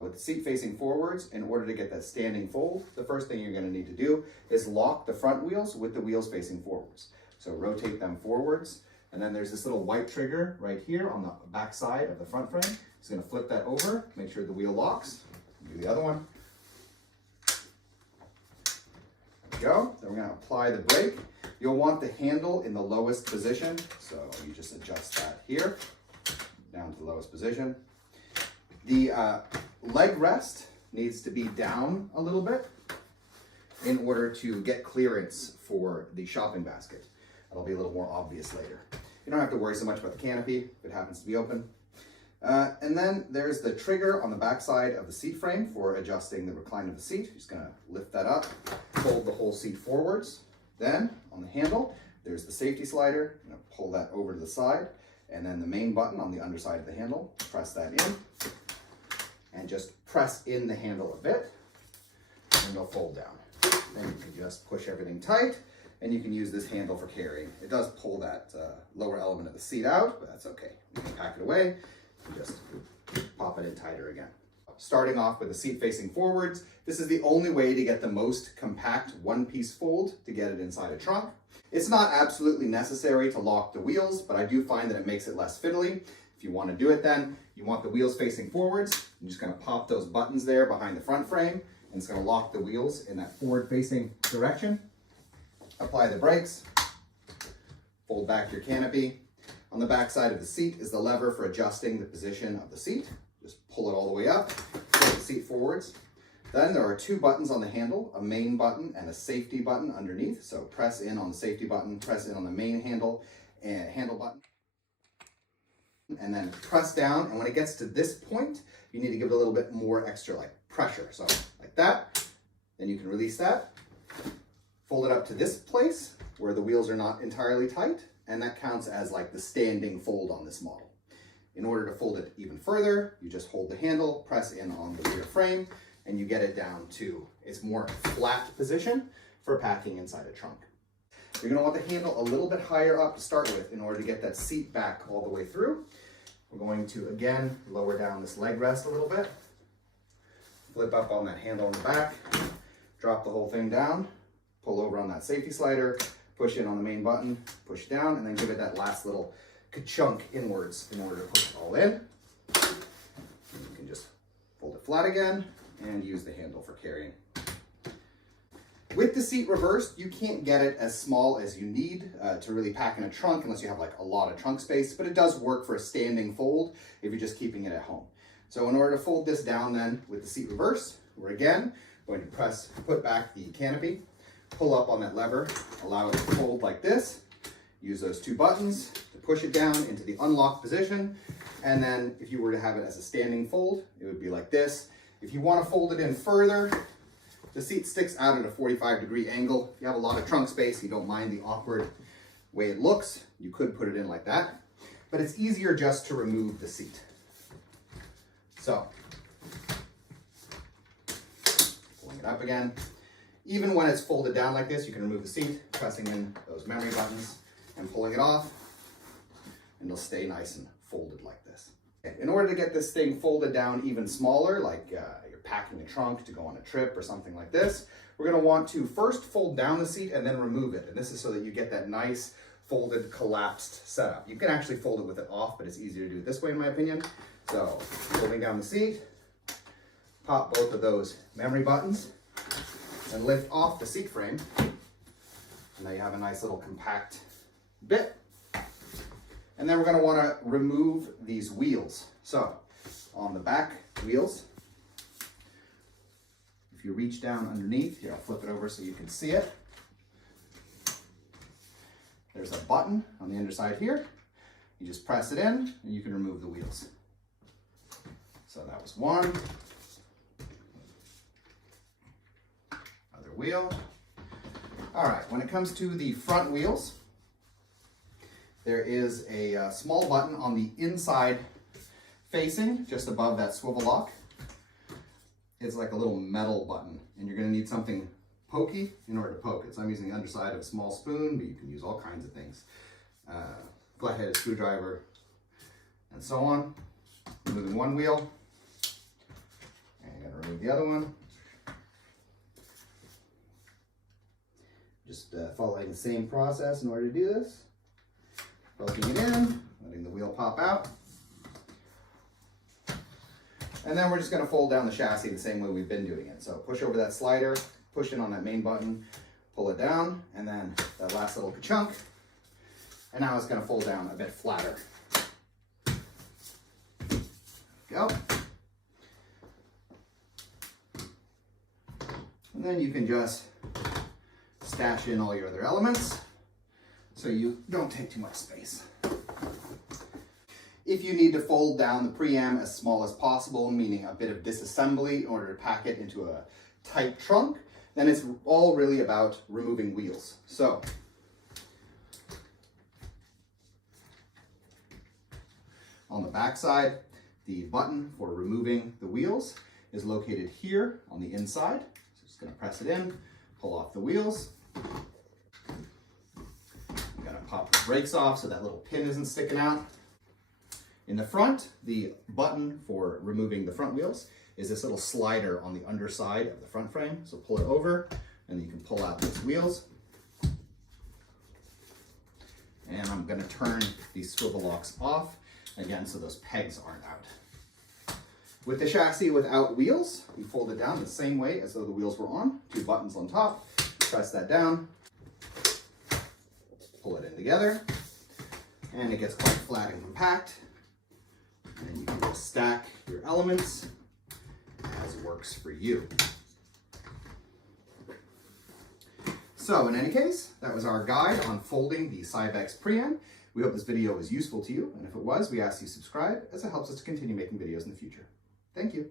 With the seat facing forwards, in order to get that standing fold, the first thing you're going to need to do is lock the front wheels with the wheels facing forwards. So rotate them forwards, and then there's this little white trigger right here on the back side of the front frame. It's going to flip that over, make sure the wheel locks. Do the other one. There we go. Then we're going to apply the brake. You'll want the handle in the lowest position, so you just adjust that here, down to the lowest position. The leg rest needs to be down a little bit in order to get clearance for the shopping basket. That'll be a little more obvious later. You don't have to worry so much about the canopy if it happens to be open. And then there's the trigger on the back side of the seat frame for adjusting the recline of the seat. Just gonna lift that up, fold the whole seat forwards. Then on the handle, there's the safety slider. I'm gonna pull that over to the side, and then the main button on the underside of the handle. Press that in, and just press in the handle a bit, and it'll fold down. Then you can just push everything tight, and you can use this handle for carrying. It does pull that lower element of the seat out, but that's okay. You can pack it away and just pop it in tighter again. Starting off with the seat facing forwards, this is the only way to get the most compact one-piece fold to get it inside a trunk. It's not absolutely necessary to lock the wheels, but I do find that it makes it less fiddly. If you want to do it then, you want the wheels facing forwards. You're just going to pop those buttons there behind the front frame, and it's going to lock the wheels in that forward-facing direction. Apply the brakes, fold back your canopy. On the back side of the seat is the lever for adjusting the position of the seat. Just pull it all the way up, pull the seat forwards. Then there are two buttons on the handle, a main button and a safety button underneath. So press in on the safety button, press in on the main handle and handle button. And then press down, and when it gets to this point, you need to give it a little bit more extra like pressure. So like that, then you can release that. Fold it up to this place where the wheels are not entirely tight, and that counts as like the standing fold on this model. In order to fold it even further, you just hold the handle, press in on the rear frame, and you get it down to its more flat position for packing inside a trunk. You're going to want the handle a little bit higher up to start with in order to get that seat back all the way through. We're going to, again, lower down this leg rest a little bit. Flip up on that handle in the back. Drop the whole thing down. Pull over on that safety slider. Push in on the main button. Push down, and then give it that last little ka-chunk inwards in order to push it all in. And you can just fold it flat again and use the handle for carrying. With the seat reversed, you can't get it as small as you need to really pack in a trunk unless you have like a lot of trunk space, but it does work for a standing fold if you're just keeping it at home. So in order to fold this down then with the seat reversed, we're again going to put back the canopy, pull up on that lever, allow it to fold like this, use those two buttons to push it down into the unlocked position, and then if you were to have it as a standing fold, it would be like this. If you want to fold it in further, the seat sticks out at a 45-degree angle. If you have a lot of trunk space, you don't mind the awkward way it looks, you could put it in like that. But it's easier just to remove the seat. So, pulling it up again. Even when it's folded down like this, you can remove the seat, pressing in those memory buttons and pulling it off, and it'll stay nice and folded like this. In order to get this thing folded down even smaller, like you're packing a trunk to go on a trip or something like this, we're going to want to first fold down the seat and then remove it. And this is so that you get that nice folded, collapsed setup. You can actually fold it with it off, but it's easier to do it this way in my opinion. So folding down the seat, pop both of those memory buttons and lift off the seat frame. And now you have a nice little compact bit. And then we're going to want to remove these wheels. So on the back wheels, if you reach down underneath, here I'll flip it over so you can see it. There's a button on the underside here. You just press it in and you can remove the wheels. So that was one. Other wheel. All right, when it comes to the front wheels, there is a small button on the inside facing, just above that swivel lock. It's like a little metal button, and you're gonna need something pokey in order to poke it. So I'm using the underside of a small spoon, but you can use all kinds of things. Flat-headed screwdriver, and so on. Moving one wheel, remove the other one. Just following the same process in order to do this. Poking it in, letting the wheel pop out. And then we're just going to fold down the chassis the same way we've been doing it. So push over that slider, push in on that main button, pull it down, and then that last little chunk. And now it's going to fold down a bit flatter. Go. And then you can just stash in all your other elements so you don't take too much space. If you need to fold down the Priam as small as possible, meaning a bit of disassembly in order to pack it into a tight trunk, then it's all really about removing wheels. So, on the back side, the button for removing the wheels is located here on the inside. So just going to press it in, pull off the wheels. I'm going to pop the brakes off so that little pin isn't sticking out. In the front, the button for removing the front wheels is this little slider on the underside of the front frame. So pull it over and you can pull out these wheels. And I'm going to turn these swivel locks off again so those pegs aren't out. With the chassis without wheels, you fold it down the same way as though the wheels were on. 2 buttons on top, press that down, pull it in together, and it gets quite flat and compact. And you can just stack your elements as works for you. So in any case, that was our guide on folding the Cybex Priam. We hope this video was useful to you, and if it was, we ask you to subscribe as it helps us to continue making videos in the future. Thank you.